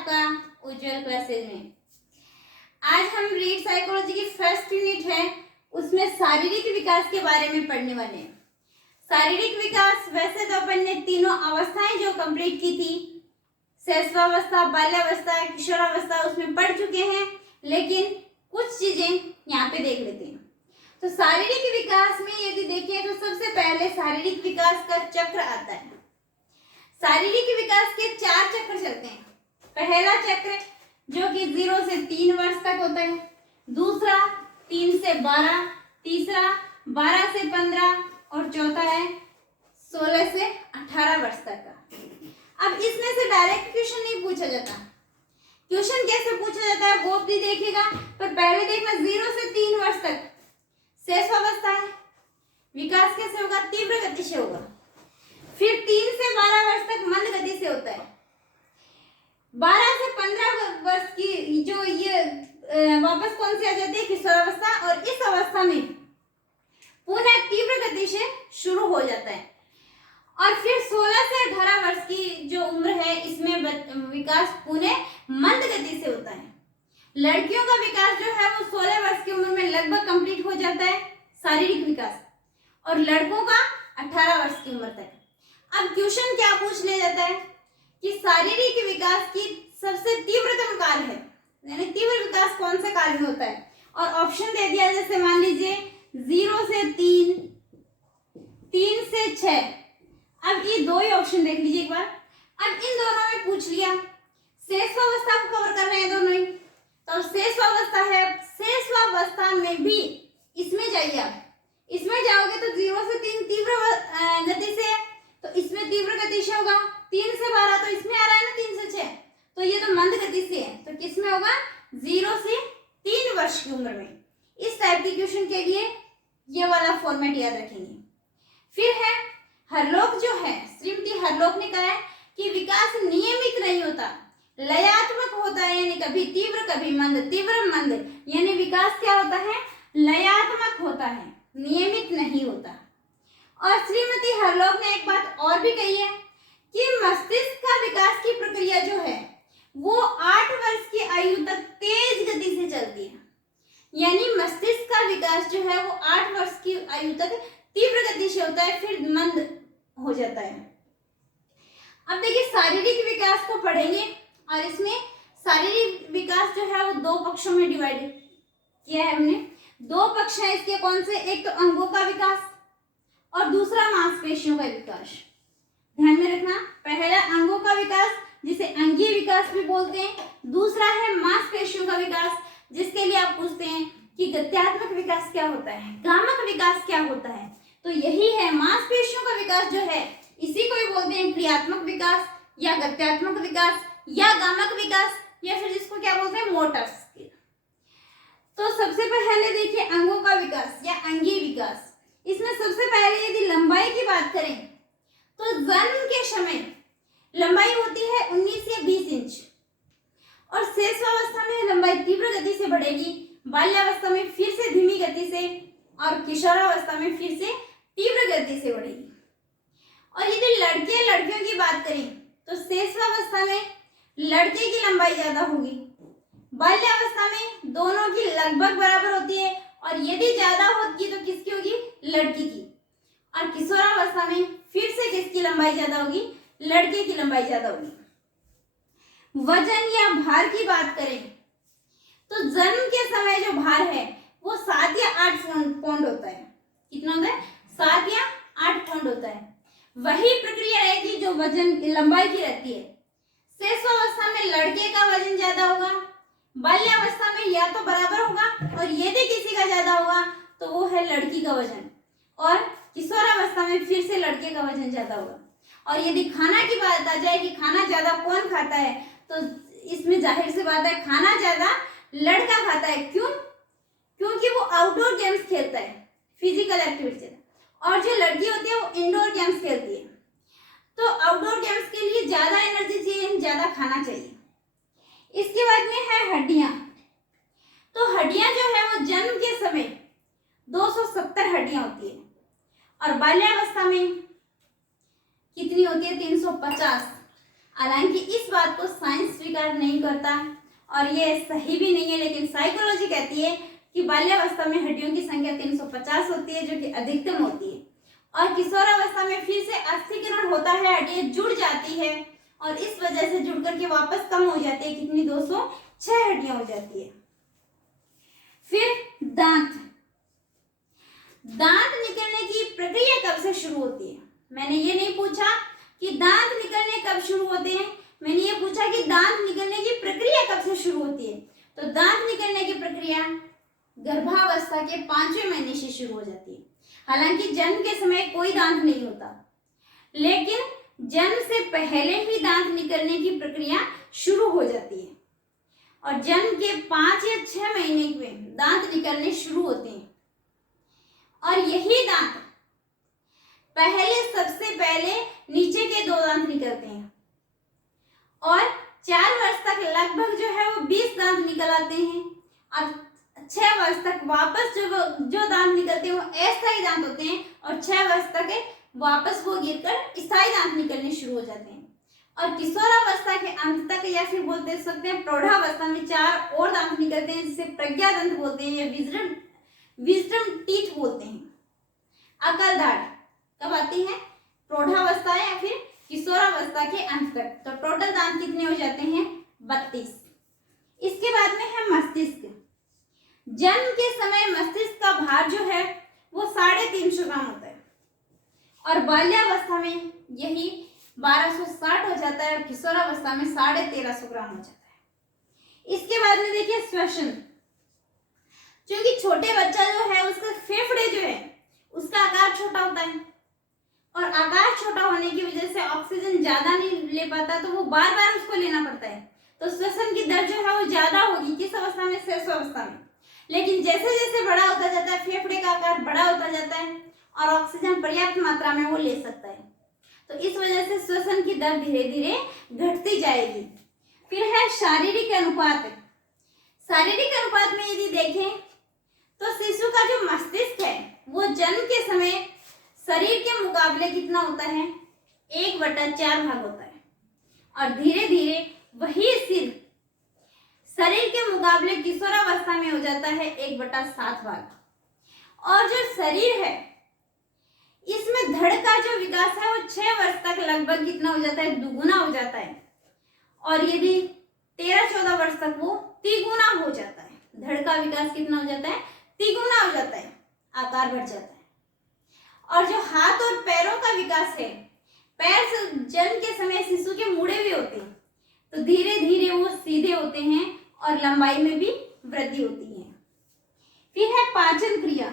आपका उज्जवल क्लासेज में। आज हम रीड साइकोलॉजी की फर्स्ट यूनिट है, उसमें शारीरिक विकास के बारे में पढ़ने वाले हैं। शारीरिक विकास वैसे तो अपन ने तीनों अवस्थाएं जो कंप्लीट की थी, शैशवावस्था, बाल्यावस्था, किशोरावस्था, उसमें पढ़ चुके हैं, लेकिन कुछ चीजें यहाँ पे देख लेते हैं। तो शारीरिक विकास में यदि देखें तो सबसे पहले शारीरिक विकास का चक्र आता है। शारीरिक विकास के 4 चक्र चलते हैं। पहला चक्र जो कि 0 से 3 वर्ष तक होता है, दूसरा 3 से 12, तीसरा 12 से 15 और चौथा है 16 से 18 वर्ष तक का। अब इसमें से डायरेक्ट क्वेश्चन नहीं पूछा जाता। क्वेश्चन कैसे पूछा जाता है वो भी देखेगा, पर पहले देखना 0 से 3 वर्ष तक शैशवावस्था है, विकास कैसे होगा? तीव्र गति से होगा। फिर 3 से 12 वर्ष तक मंद गति से होता है। 12 से 15 वर्ष की जो ये वापस कौन सी आ जाती है? किशोरावस्था। और इस अवस्था में पुनः तीव्र गति से शुरू हो जाता है। और फिर 16 से 18 वर्ष की जो उम्र है, इसमें विकास पुनः मंद गति से होता है। लड़कियों का विकास जो है वो 16 वर्ष की उम्र में लगभग कंप्लीट हो जाता है, शारीरिक विकास, और लड़कों का 18 वर्ष की उम्र तक। अब क्वेश्चन क्या पूछ लिया जाता है कि शारीरिक विकास की सबसे तीव्रतम काल है, यानी तीव्र विकास कौन से काल में होता है? और ऑप्शन दे दिया, जैसे मान लीजिए 0 से 3, 3 से 6। अब ये दो ही ऑप्शन देख लीजिए एक बार। अब इन दोनों में पूछ लिया, शैशवावस्था को कवर कर रहे हैं दोनों ही, तो शैशवावस्था है। शैशवावस्था में भी इसमें जाइए आप, इसमें जाओगे तो 0 से 3 तीव्र गति से है, तो इसमें तीव्र गति से होगा। 3 से 12 तो इसमें आ रहा है ना, 3 से 6, तो ये तो मंद गति से है, तो किसमें होगा? 0 से 3 वर्ष की उम्र में। इस टाइप के क्वेश्चन के लिए ये वाला फॉर्मेट याद रखेंगे। फिर है हरलोक जो है, श्रीमती हरलोक ने कहा है कि विकास नियमित नहीं होता, लयात्मक होता है, यानी कभी तीव्र कभी मंद, तीव्र मंद, यानी विकास क्या होता है? लयात्मक होता है, नियमित नहीं होता। और श्रीमती हरलोक ने एक बात और भी कही है कि मस्तिष्क का विकास की प्रक्रिया जो है वो 8 वर्ष की आयु तक तेज गति से चलती है, यानी मस्तिष्क का विकास जो है वो 8 वर्ष की आयु तक तीव्र गति से होता है, फिर मंद हो जाता है। अब देखिए शारीरिक विकास को पढ़ेंगे, और इसमें शारीरिक विकास जो है वो 2 पक्षों में डिवाइड किया है हमने। 2 पक्ष हैं इसके, कौन से? एक तो अंगों का विकास और दूसरा मांसपेशियों का विकास। ध्यान में रखना, पहला अंगों का विकास जिसे अंगीय विकास भी बोलते हैं, दूसरा है मांसपेशियों का विकास, जिसके लिए आप पूछते हैं कि गत्यात्मक विकास क्या होता है, गामक विकास क्या होता है, तो यही है मांसपेशियों का विकास जो है, इसी को ही बोलते हैं क्रियात्मक विकास या गत्यात्मक विकास या गामक विकास, या फिर जिसको क्या बोलते हैं? Motor skill. तो सबसे पहले देखिए अंगों का विकास या अंगीय विकास। इसमें सबसे पहले यदि लंबाई की बात करें तो जन्म के समय लंबाई होती है 19 से 20 इंच, और शैशवावस्था में लंबाई तीव्र गति से बढ़ेगी, बाल्यावस्था में फिर से धीमी गति से, और किशोरावस्था में फिर से तीव्र गति से बढ़ेगी। और यदि लड़के लड़कियों की बात करें तो शैशवावस्था में लड़के की लंबाई ज्यादा होगी, बाल्यावस्था में दोनों की लगभग बराबर होती है, और यदि ज्यादा होगी तो किसकी होगी? लड़की की। और किशोरावस्था में फिर से किसकी लंबाई ज्यादा होगी? लड़के की लंबाई ज्यादा होगी। वजन या भार की बात करें तो जन्म के समय जो भार है वो 7 या 8 पौंड होता है। कितना होता है? 7 या 8 पौंड होता है। वही प्रक्रिया रहेगी जो वजन लंबाई की रहती है। शैशवावस्था में लड़के का वजन ज्यादा होगा, बाल्यावस्था में या तो बराबर होगा, और यदि किसी का ज्यादा होगा तो वो है लड़की का वजन, और किशोरावस्था में फिर से लड़के का वजन ज्यादा होगा। और यदि खाना की बात आ जाए कि खाना ज्यादा कौन खाता है, तो इसमें जाहिर सी बात है खाना ज्यादा लड़का खाता है। क्यों? क्योंकि वो आउटडोर गेम्स खेलता है, फिजिकल एक्टिविटी, और जो लड़की होती है वो इंडोर गेम्स खेलती है। तो आउटडोर गेम्स के लिए ज्यादा एनर्जी चाहिए, ज्यादा खाना चाहिए। इसके बाद में है हड्डियां। तो हड्डियां जो है वो जन्म के समय 270 हड्डियां होती है, और बाल्यावस्था में कितनी होती है? 350। हालांकि इस बात को साइंस स्वीकार नहीं करता और ये सही भी नहीं है, लेकिन साइकोलॉजी कहती है कि बाल्यावस्था में हड्डियों की संख्या 350 होती है, जो कि अधिकतम होती है, और किशोरावस्था में फिर से अस्थिकरण होता है, हड्डियां जुड़ जाती है और इस वजह से जुड़ करके वापस कम हो जाती है, कितनी 206 हड्डियां हो जाती है। फिर दांत निकलने की प्रक्रिया कब से शुरू होती है? मैंने ये नहीं पूछा कि दांत निकलने कब शुरू होते हैं, मैंने ये पूछा कि दांत निकलने की प्रक्रिया कब से शुरू होती है। तो दांत निकलने की प्रक्रिया गर्भावस्था के 5वें महीने से शुरू हो जाती है। हालांकि जन्म के समय कोई दांत नहीं होता, लेकिन जन्म से पहले ही दांत निकलने की प्रक्रिया शुरू हो जाती है और जन्म के 5 या 6 महीने में दांत निकलने शुरू होते हैं। और यही दांत सबसे पहले नीचे के 2 दांत निकलते हैं और 4 वर्ष तक लगभग जो है वो 20 दांत निकल आते हैं और 6 वर्ष तक वापस जो दांत निकलते हैं वो अस्थायी दांत होते हैं और 6 वर्ष तक वापस वो गिरकर स्थायी दांत निकलने शुरू हो जाते हैं। और किशोरावस्था के अंत तक या फिर बोलते सकते हैं प्रौढ़ावस्था में 4 और दांत निकलते हैं, जिसे प्रज्ञा दंत बोलते हैं या विजडम टीथ बोलते हैं। अकल दाढ़ कब आती है? प्रौढ़ावस्था या फिर किशोरावस्था के अंत तक। तो टोटल दांत कितने हो जाते हैं? 32। इसके बाद में है मस्तिष्क। जन्म के समय मस्तिष्क का भार जो है वो 350 ग्राम होता है और बाल्यावस्था में यही 1260 हो जाता है और किशोरावस्था में 1350 ग्राम हो जाता है। इसके बाद में देखिए श्वसन। क्योंकि छोटे बच्चा जो है उसका फेफड़े जो है उसका आकार छोटा होता है और आकार छोटा होने की वजह से ऑक्सीजन ज्यादा नहीं ले पाता, तो वो बार बार उसको लेना पड़ता है। तो श्वसन की दर जो है वो ज्यादा होगी किस अवस्था में? शेषावस्था में। लेकिन जैसे जैसे बड़ा होता जाता है फेफड़े का आकार बड़ा होता जाता है और ऑक्सीजन पर्याप्त मात्रा में वो ले सकता है, तो इस वजह से श्वसन की दर धीरे धीरे घटती जाएगी। फिर है शारीरिक अनुपात। शारीरिक अनुपात में यदि देखें तो शिशु का जो मस्तिष्क है वो जन्म के समय शरीर के मुकाबले कितना होता है? 1/4 भाग होता है और धीरे धीरे वही सिर शरीर के मुकाबले किशोरावस्था में हो जाता है 1/7 भाग। और जो शरीर है इसमें धड़ का जो विकास है वो 6 वर्ष तक लगभग कितना हो जाता है? दुगुना हो जाता है और यदि 13-14 वर्ष तक वो तिगुना हो जाता है। धड़ का विकास कितना हो जाता है? तिगुना हो जाता है, आकार बढ़ जाता है। और जो हाथ और पैरों का विकास है, पैर जन्म के समय शिशु के मुड़े हुए होते हैं, तो धीरे धीरे वो सीधे होते हैं और लंबाई में भी वृद्धि होती है। फिर है पाचन क्रिया।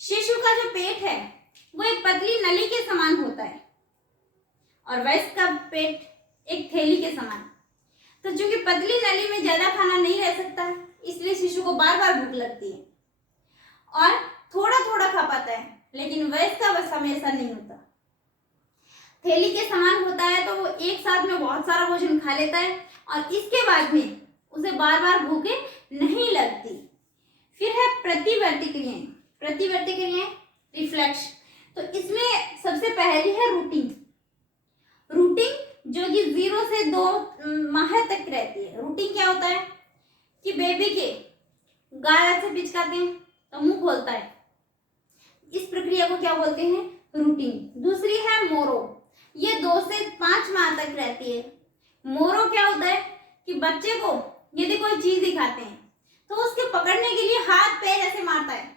शिशु का जो पेट है वो एक पतली नली के समान होता है और वयस्क का पेट एक थैली के समान। तो चूंकि पतली नली में ज्यादा खाना नहीं रह सकता, इसलिए शिशु को बार बार भूख लगती है और थोड़ा थोड़ा खा पाता है, लेकिन वयस्क अवस्था में ऐसा नहीं होता। थैली के समान होता है तो वो एक साथ में बहुत सारा भोजन खा लेता है और इसके बाद में उसे बार बार भूख नहीं लगती। फिर है प्रतिवर्ती क्रियाएं। प्रतिवर्ती क्रियाएं रिफ्लेक्स। तो इसमें सबसे पहली है रूटिंग। रूटिंग जो कि 0 से 2 माह तक रहती है। रूटिंग क्या होता है कि बेबी के गाल ऐसे पिचकाते हैं तो मुंह खोलता है, इस प्रक्रिया को क्या बोलते हैं? रूटिंग। दूसरी है मोरो। ये 2 से 5 माह तक रहती है। मोरो क्या होता है कि बच्चे को यदि कोई चीज दिखाते हैं तो उसके पकड़ने के लिए हाथ पैर ऐसे मारता है,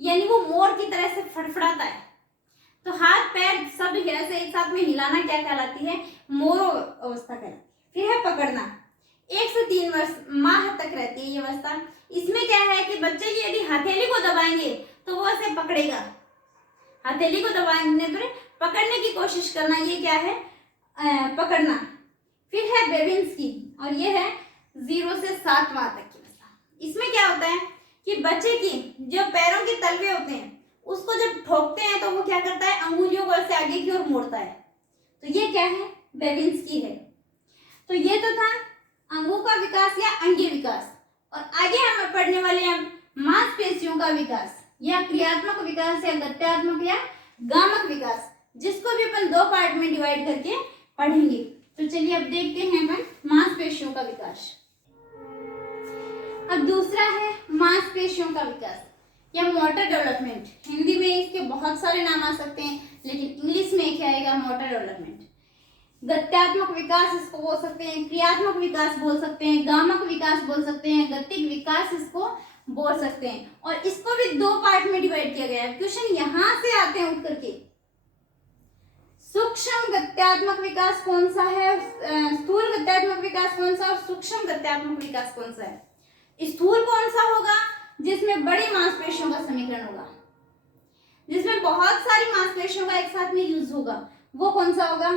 यानी वो मोर की तरह से फड़फड़ाता है। तो हाथ पैर सब ऐसे एक साथ में हिलाना क्या कहलाती है? मोरो अवस्था कहलाती है। फिर है पकड़ना। 1 से 3 माह तक रहती है ये अवस्था। इसमें क्या है कि बच्चे की यदि हथेली को दबाएंगे तो वो ऐसे पकड़ेगा। हथेली को दबाने पर पकड़ने की कोशिश करना, ये क्या है? पकड़ना। फिर है बेबिंस्की और ये है 0 से 7 माह तक की अवस्था। इसमें क्या होता है कि बच्चे की जो पैरों के तलवे होते हैं उसको जब ठोकते हैं तो वो क्या करता है? अंगुलियों को ऐसे आगे की ओर मोड़ता है। तो ये क्या है? बेबिंस्की है। तो ये तो था अंगों का विकास या अंगीय विकास। और आगे हम पढ़ने वाले हैं मांसपेशियों का विकास या क्रियात्मक विकास या गत्यात्मक या गामक विकास, जिसको भी अपन 2 पार्ट में डिवाइड करके पढ़ेंगे। तो चलिए अब देखते हैं अपन मांसपेशियों का विकास। अब दूसरा है मांसपेशियों का विकास या मोटर डेवलपमेंट। हिंदी में इसके बहुत सारे नाम आ सकते हैं, लेकिन इंग्लिश में क्या आएगा? Motor development. गत्यात्मक विकास इसको बोल सकते हैं, क्रियात्मक विकास बोल सकते हैं, गामक विकास बोल सकते हैं, गतिक विकास इसको बोल सकते हैं। और इसको भी दो पार्ट में डिवाइड किया गया है। क्वेश्चन यहां से आते हैं उठ करके, सूक्ष्म गत्यात्मक विकास कौन सा है, स्थूल गत्यात्मक विकास कौन सा और सूक्ष्म गत्यात्मक विकास कौन सा है। स्थूल कौन सा होगा? जिसमें बड़ी मांसपेशियों का समीकरण होगा, जिसमें बहुत सारी मांसपेशियों का एक साथ में यूज होगा, वो कौन सा होगा?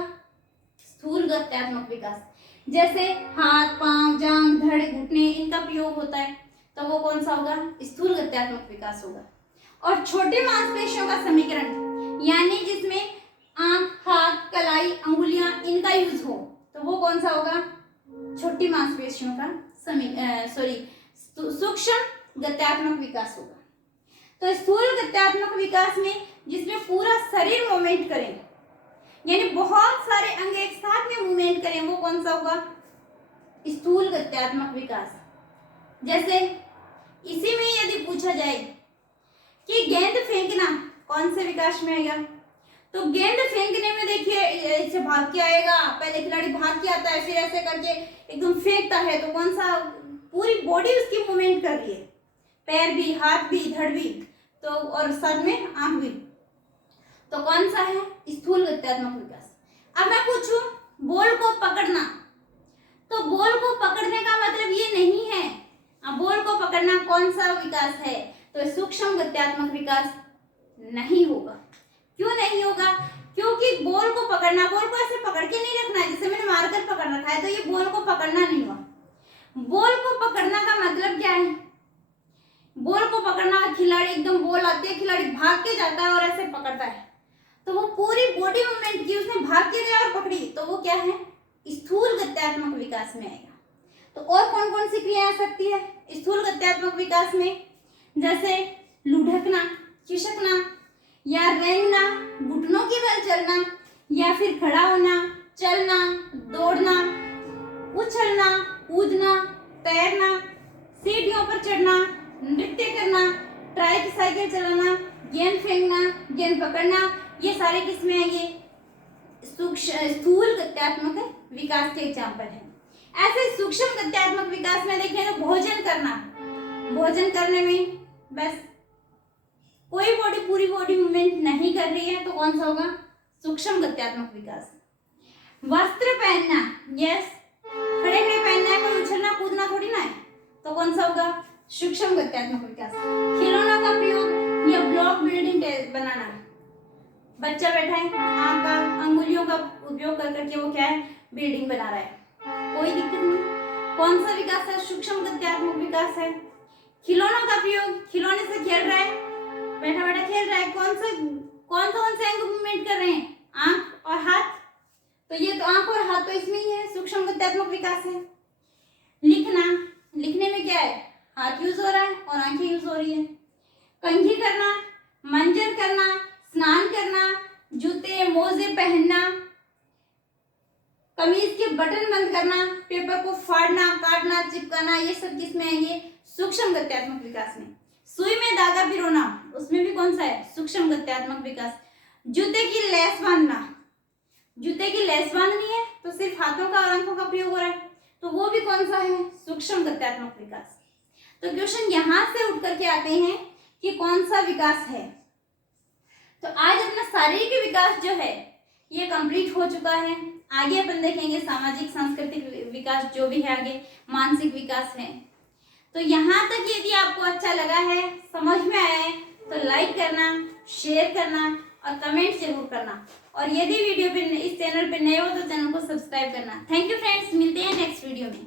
स्थूल गत्यात्मक विकास। जैसे हाथ, पांव, जांघ, धड़, घुटने, इनका प्रयोग होता है, तो वो कौन सा होगा? स्थूल गत्यात्मक विकास होगा। और छोटे मांसपेशियों का समीकरण यानी जिसमें आंख, हाथ, कलाई, अंगुलियां इनका यूज हो, तो वो कौन सा होगा? छोटी मांसपेशियों का सूक्ष्म गत्यात्मक विकास होगा। तो स्थूल गत्यात्मक विकास में जिसमें पूरा शरीर मूवमेंट करें, यानी बहुत सारे अंग एक साथ में मूवमेंट करें, वो कौन सा होगा? स्थूल गत्यात्मक विकास। जैसे इसी में यदि पूछा जाए कि गेंद फेंकना कौन से विकास में आएगा, तो गेंद फेंकने में देखिए ऐसे भाग के आएगा, पहले खिलाड़ी भाग के आता है, फिर ऐसे करके एकदम फेंकता है, तो कौन सा? पूरी बॉडी उसकी मूवमेंट कर रही है, पैर भी, हाथ भी, धड़ भी, तो और साथ में आंख भी, तो कौन सा है? स्थूल गत्यात्मक विकास। अब मैं पूछूं बॉल को पकड़ना, तो बॉल को पकड़ने का मतलब ये नहीं है, अब बॉल को पकड़ना कौन सा विकास है? तो सूक्ष्म गत्यात्मक विकास नहीं होगा। क्यों नहीं होगा? क्योंकि बॉल को पकड़ना, बॉल को ऐसे पकड़ के नहीं रखना है जैसे मैंने मारकर पकड़ रखा है, तो ये बॉल को पकड़ना नहीं हुआ। बॉल को पकड़ना का मतलब क्या है? बॉल को पकड़ना, खिलाड़ी एकदम बॉल आती है, खिलाड़ी भाग के जाता है और ऐसे पकड़ता है, तो वो पूरी बॉडी मूवमेंट की, उसने भाग के गया और पकड़ी, तो वो क्या है? स्थूल गत्यात्मक विकास में आएगा। तो और कौन कौन सी क्रिया आ सकती है स्थूल गत्यात्मक विकास में? जैसे लुढ़कना, खिसकना या रेंगना, घुटनों के बल चलना, या फिर खड़ा होना, चलना, दौड़ना, उछलना, कूदना, तैरना, सीढ़ियों पर चढ़ना, नृत्य करना, ट्राइसाइकिल चलाना, गेंद फेंकना, गेंद पकड़ना, ये सारे किसमें आएंगे? स्थूल गत्यात्मक विकास के एग्जाम्पल हैं। ऐसे सूक्ष्म गत्यात्मक विकास में देखें तो भोजन करना, भोजन करने में बस कोई बॉडी, पूरी बॉडी मूवमेंट नहीं कर रही है, तो कौन सा होगा? सूक्ष्म गत्यात्मक विकास। वस्त्र पहनना, यस, खड़े खड़े पहनना है, कोई उछलना कूदना थोड़ी ना है, तो कौन सा होगा? सूक्ष्म गत्यात्मक विकास। खिलौनों का प्रयोग या ब्लॉक बिल्डिंग बनाना, बच्चा बैठा है, आंख का, अंगुलियों का उपयोग कर करके वो क्या है? बिल्डिंग बना रहा है, कोई दिक्कत नहीं। कौन सा विकास है? सूक्ष्म गत्यात्मक विकास है। खिलौनों का प्रयोग, खिलौने से खेल रहा है, बैठा बैठा खेल रहा है, कौन से अंग मूवमेंट कर रहे हैं? आंख और हाथ, तो ये तो आंख और हाथ तो इसमें ही है, सूक्ष्म गत्यात्मक विकास है। लिखना, लिखने में क्या है? हाथ यूज हो रहा है और आंखें यूज हो रही है। कंघी करना, मंजन करना, स्नान करना, जूते मोजे पहनना, कमीज के बटन बंद करना, पेपर को फाड़ना, काटना, चिपकाना, ये सब किसमें आएंगे? सूक्ष्म गत्यात्मक विकास में। सुई में धागा पिरोना, उसमें भी कौन सा है? सूक्ष्म गत्यात्मक विकास। जूते की लेस बांधना, जूते की लेस बांधनी है तो सिर्फ हाथों का और आंखों का प्रयोग हो रहा है, तो वो भी कौन सा है? सूक्ष्म गत्यात्मक विकास। तो क्वेश्चन यहां से उठ करके आते हैं कि कौन सा विकास है। तो आज अपना शारीरिक विकास जो है ये कंप्लीट हो चुका है। आगे अपन देखेंगे सामाजिक सांस्कृतिक विकास जो भी है, आगे मानसिक विकास है। तो यहाँ तक यदि आपको अच्छा लगा है, समझ में आया है, तो लाइक करना, शेयर करना और कमेंट जरूर करना। और यदि वीडियो पे इस चैनल पे नए हो तो चैनल को सब्सक्राइब करना। थैंक यू फ्रेंड्स, मिलते हैं नेक्स्ट वीडियो में।